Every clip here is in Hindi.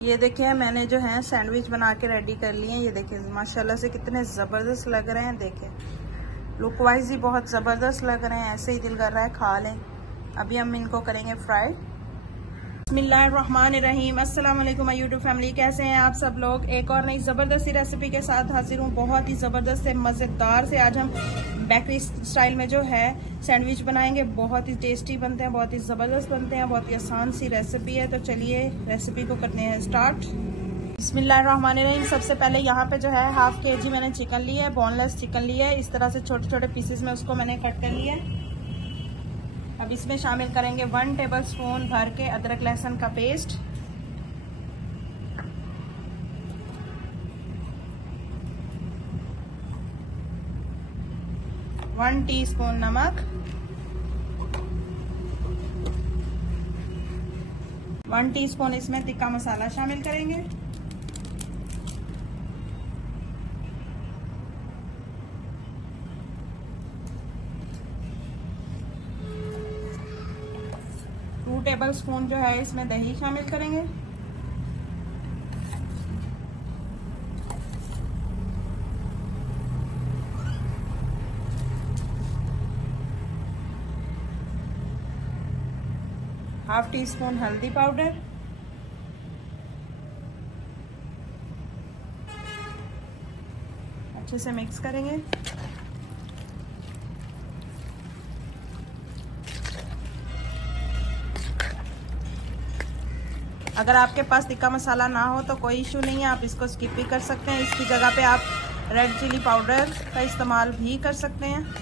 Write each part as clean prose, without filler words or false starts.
ये देखिए मैंने जो है सैंडविच बना के रेडी कर लिए हैं। ये देखिए माशाल्लाह से कितने ज़बरदस्त लग रहे हैं। देखिए लुक वाइज ही बहुत ज़बरदस्त लग रहे हैं, ऐसे ही दिल कर रहा है खा लें। अभी हम इनको करेंगे फ्राई। बिस्मिल्लाहिर्रहमानिर्रहीम। अस्सलाम वालेकुम माय यूट्यूब फैमिली, कैसे हैं आप सब लोग। एक और नई ज़बरदस्ती रेसिपी के साथ हाजिर हूँ। बहुत ही ज़बरदस्त से मज़ेदार से आज हम बेकरी स्टाइल में जो है सैंडविच बनाएंगे। बहुत ही टेस्टी बनते हैं, बहुत ही ज़बरदस्त बनते हैं, बहुत ही आसान सी रेसिपी है। तो चलिए रेसिपी को करते हैं स्टार्ट। बिस्मिल्लाहिर्रहमानिर्रहीम। सबसे पहले यहाँ पे जो है 1/2 kg मैंने चिकन लिया है, बोनलेस चिकन लिया है। इस तरह से छोटे छोटे पीसेस में उसको मैंने कट कर लिया है। अब इसमें शामिल करेंगे 1 टेबलस्पून भर के अदरक लहसुन का पेस्ट, 1 टीस्पून नमक, 1 टीस्पून इसमें तिक्का मसाला शामिल करेंगे, टू टेबलस्पून जो है इसमें दही शामिल करेंगे, ½ टीस्पून हल्दी पाउडर, अच्छे से मिक्स करेंगे। अगर आपके पास तिक्का मसाला ना हो तो कोई इशू नहीं है, आप इसको स्किप भी कर सकते हैं। इसकी जगह पे आप रेड चिली पाउडर का इस्तेमाल भी कर सकते हैं।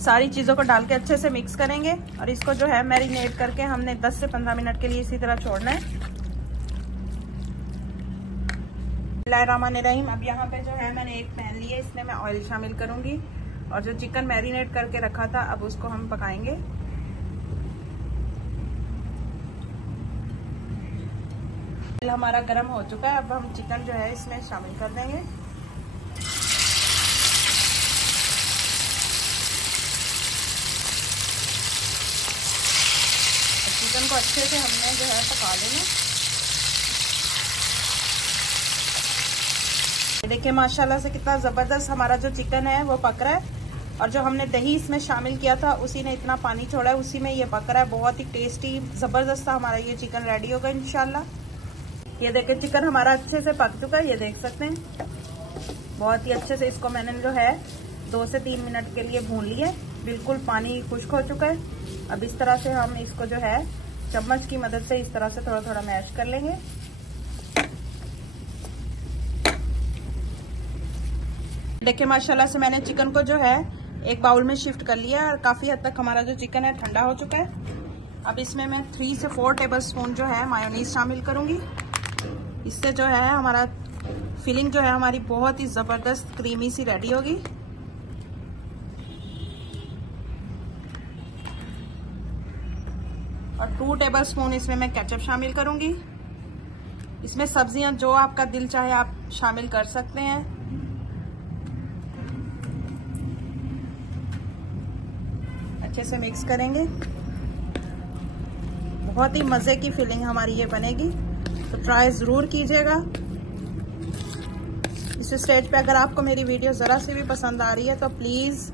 सारी चीज़ों को डाल के अच्छे से मिक्स करेंगे और इसको जो है मैरिनेट करके हमने 10 से 15 मिनट के लिए इसी तरह छोड़ना है। बिस्मिल्लाहिर्रहमानिर्रहीम। अब यहाँ पे जो है मैंने एक पैन लिया, इसमें मैं ऑयल शामिल करूंगी और जो चिकन मैरिनेट करके रखा था अब उसको हम पकाएंगे। हमारा गरम हो चुका है, अब हम चिकन जो है इसमें शामिल कर देंगे। चिकन को अच्छे से हमने जो है पका लेना। देखिए माशाल्लाह से कितना ज़बरदस्त हमारा जो चिकन है वो पक रहा है और जो हमने दही इसमें शामिल किया था उसी ने इतना पानी छोड़ा है, उसी में ये पक रहा है। बहुत ही टेस्टी ज़बरदस्त हमारा ये चिकन रेडी होगा इंशाल्लाह। ये देखिए चिकन हमारा अच्छे से पक चुका है, ये देख सकते हैं। बहुत ही अच्छे से इसको मैंने जो है 2 से 3 मिनट के लिए भून लिया, बिल्कुल पानी खुश्क हो चुका है। अब इस तरह से हम इसको जो है चम्मच की मदद से इस तरह से थोड़ा थोड़ा मैश कर लेंगे। देखिए माशाल्लाह से मैंने चिकन को जो है एक बाउल में शिफ्ट कर लिया और काफी हद तक हमारा जो चिकन है ठंडा हो चुका है। अब इसमें मैं 3 से 4 टेबलस्पून जो है मायोनीज शामिल करूंगी। इससे जो है हमारा फिलिंग जो है हमारी बहुत ही जबरदस्त क्रीमी सी रेडी होगी। और 2 टेबलस्पून इसमें मैं केचप शामिल करूंगी। इसमें सब्जियां जो आपका दिल चाहे आप शामिल कर सकते हैं। अच्छे से मिक्स करेंगे। बहुत ही मजे की फिलिंग हमारी ये बनेगी, तो ट्राई जरूर कीजिएगा। इस स्टेज पे अगर आपको मेरी वीडियो जरा सी भी पसंद आ रही है तो प्लीज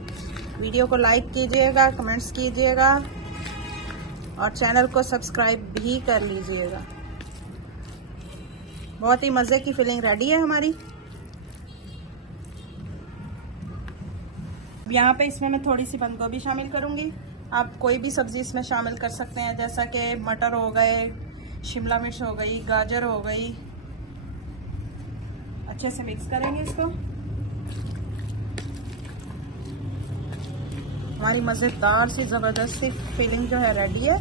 वीडियो को लाइक कीजिएगा, कमेंट्स कीजिएगा और चैनल को सब्सक्राइब भी कर लीजिएगा। बहुत ही मजे की फिलिंग रेडी है हमारी। यहाँ पे इसमें मैं थोड़ी सी बंद गोभी शामिल करूंगी। आप कोई भी सब्जी इसमें शामिल कर सकते हैं, जैसा कि मटर हो गए, शिमला मिर्च हो गई, गाजर हो गई। अच्छे से मिक्स करेंगे इसको। हमारी मजेदार सी जबरदस्त सी फिलिंग जो है रेडी है।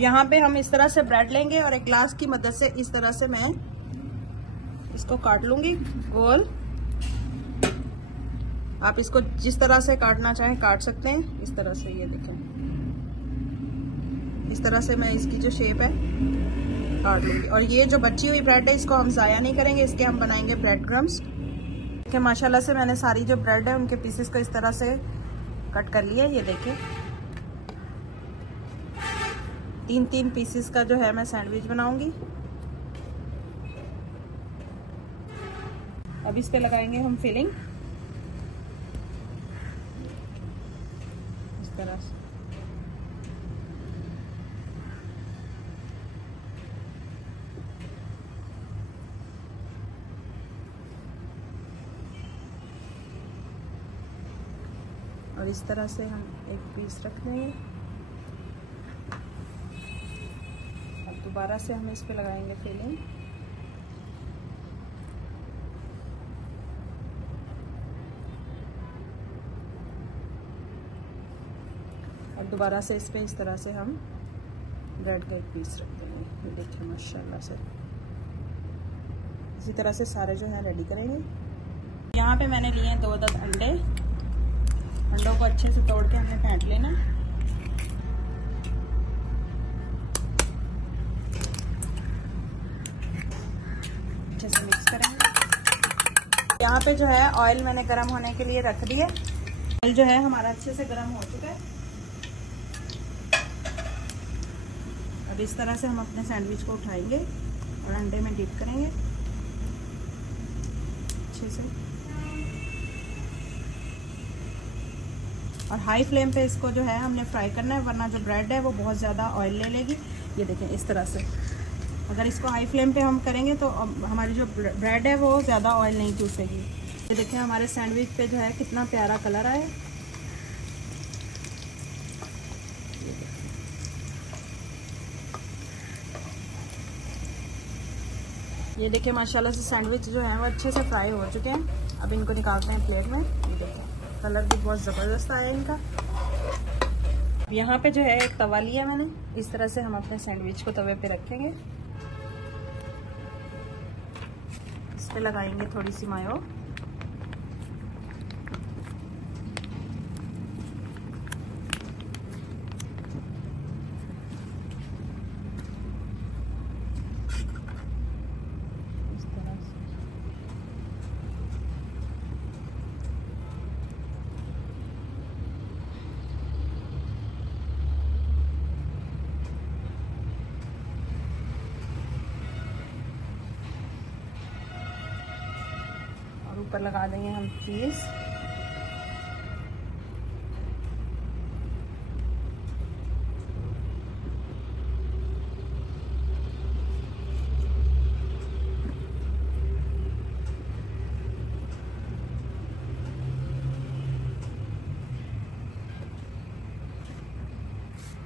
यहाँ पे हम इस तरह से ब्रेड लेंगे और एक ग्लास की मदद से इस तरह से मैं इसको काट लूंगी गोल। आप इसको जिस तरह से काटना चाहें काट सकते हैं, इस तरह से। ये देखें इस तरह से मैं इसकी जो शेप है काट लूंगी। और ये जो बची हुई ब्रेड है इसको हम ज़ाया नहीं करेंगे, इसके हम बनाएंगे ब्रेड क्रम्स। देखिए माशाल्लाह से मैंने सारी जो ब्रेड है उनके पीसेस को इस तरह से कट कर लिया। ये देखिए 3-3 पीसेस का जो है मैं सैंडविच बनाऊंगी। अब इस पे लगाएंगे हम फिलिंग इस तरह से। और इस तरह से हम एक पीस रख देंगे। अब दोबारा से हम इस पे लगाएंगे फिलिंग। और दोबारा से इस पे इस तरह से हम ब्रेड का एक पीस रख देंगे। ये देखिए माशाल्लाह से इसी तरह से सारे जो है रेडी करेंगे। यहाँ पे मैंने लिए हैं 2 अंडे। अंडों को अच्छे से तोड़ के हमने फेंट लेना। अच्छे से मिक्स करेंगे। यहाँ पे जो है ऑयल मैंने गरम होने के लिए रख दिया। ऑयल जो है हमारा अच्छे से गरम हो चुका है। अब इस तरह से हम अपने सैंडविच को उठाएंगे और अंडे में डिप करेंगे अच्छे से। और हाई फ्लेम पे इसको जो है हमने फ्राई करना है, वरना जो ब्रेड है वो बहुत ज़्यादा ऑयल ले लेगी। ये देखें इस तरह से अगर इसको हाई फ्लेम पे हम करेंगे तो हमारी जो ब्रेड है वो ज़्यादा ऑयल नहीं चूसेगी। ये देखें हमारे सैंडविच पे जो है कितना प्यारा कलर आया। ये देखिए माशाल्लाह से सैंडविच जो है वो अच्छे से फ्राई हो चुके हैं। अब इनको निकालते हैं प्लेट में। ये देखिए कलर भी बहुत ज़बरदस्त आया इनका। यहाँ पे जो है एक तवा लिया मैंने। इस तरह से हम अपने सैंडविच को तवे पे रखेंगे। इस पे लगाएंगे थोड़ी सी मायो। ऊपर लगा देंगे हम चीज़।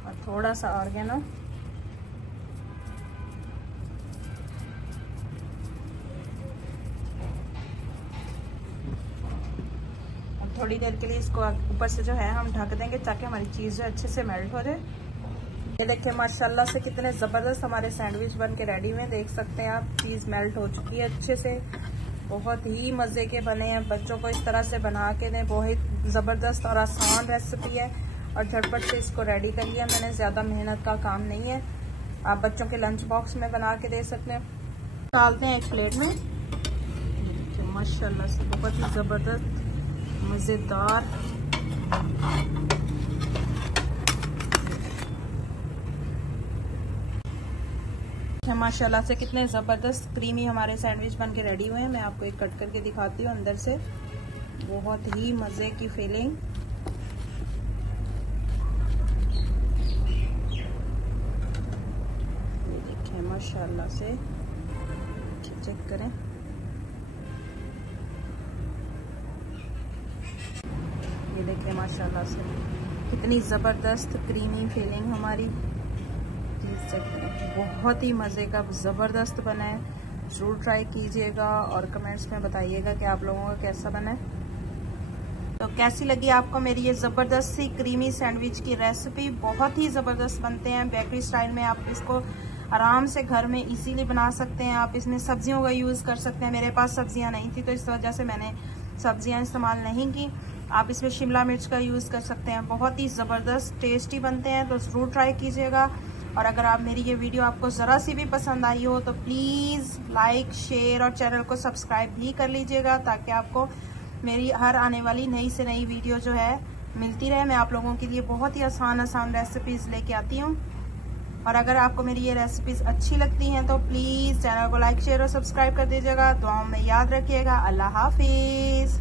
और थोड़ा सा ऑर्गेनो। थोड़ी देर के लिए इसको ऊपर से जो है हम ढक देंगे ताकि हमारी चीज़ जो अच्छे से मेल्ट हो जाए। ये देखिए माशाल्लाह से कितने ज़बरदस्त हमारे सैंडविच बन के रेडी हुए। देख सकते हैं आप चीज़ मेल्ट हो चुकी है अच्छे से। बहुत ही मज़े के बने हैं। बच्चों को इस तरह से बना के दें। बहुत ज़बरदस्त और आसान रेसिपी है और झटपट से इसको रेडी कर लिया मैंने। ज़्यादा मेहनत का काम नहीं है। आप बच्चों के लंच बॉक्स में बना के दे सकते हैं। डालते हैं एक प्लेट में। माशाल्लाह से बहुत ही ज़बरदस्त मज़ेदार माशाल्लाह से कितने ज़बरदस्त क्रीमी हमारे सैंडविच बन के रेडी हुए हैं। मैं आपको एक कट करके दिखाती हूँ अंदर से। बहुत ही मज़े की फीलिंग। ये देखिए माशाल्लाह से चेक करें। ये देखिए माशाल्लाह से कितनी ज़बरदस्त क्रीमी फीलिंग हमारी चीज़ चेक करें। बहुत ही मज़े का ज़बरदस्त बना है। ज़रूर ट्राई कीजिएगा और कमेंट्स में बताइएगा कि आप लोगों का कैसा बना है। तो कैसी लगी आपको मेरी ये ज़बरदस्त सी क्रीमी सैंडविच की रेसिपी। बहुत ही ज़बरदस्त बनते हैं बेकरी स्टाइल में। आप इसको आराम से घर में इजीली बना सकते हैं। आप इसमें सब्जियों का यूज़ कर सकते हैं। मेरे पास सब्जियां नहीं थी तो इस वजह से मैंने सब्जियां इस्तेमाल नहीं की। आप इसमें शिमला मिर्च का यूज़ कर सकते हैं। बहुत ही ज़बरदस्त टेस्टी बनते हैं। तो ज़रूर ट्राई कीजिएगा। और अगर आप मेरी ये वीडियो आपको ज़रा सी भी पसंद आई हो तो प्लीज़ लाइक शेयर और चैनल को सब्सक्राइब भी कर लीजिएगा ताकि आपको मेरी हर आने वाली नई से नई वीडियो जो है मिलती रहे। मैं आप लोगों के लिए बहुत ही आसान रेसिपीज लेके आती हूँ। और अगर आपको मेरी ये रेसिपीज अच्छी लगती हैं तो प्लीज चैनल को लाइक शेयर और सब्सक्राइब कर दीजिएगा। दुआओं में याद रखिएगा। अल्लाह हाफिज।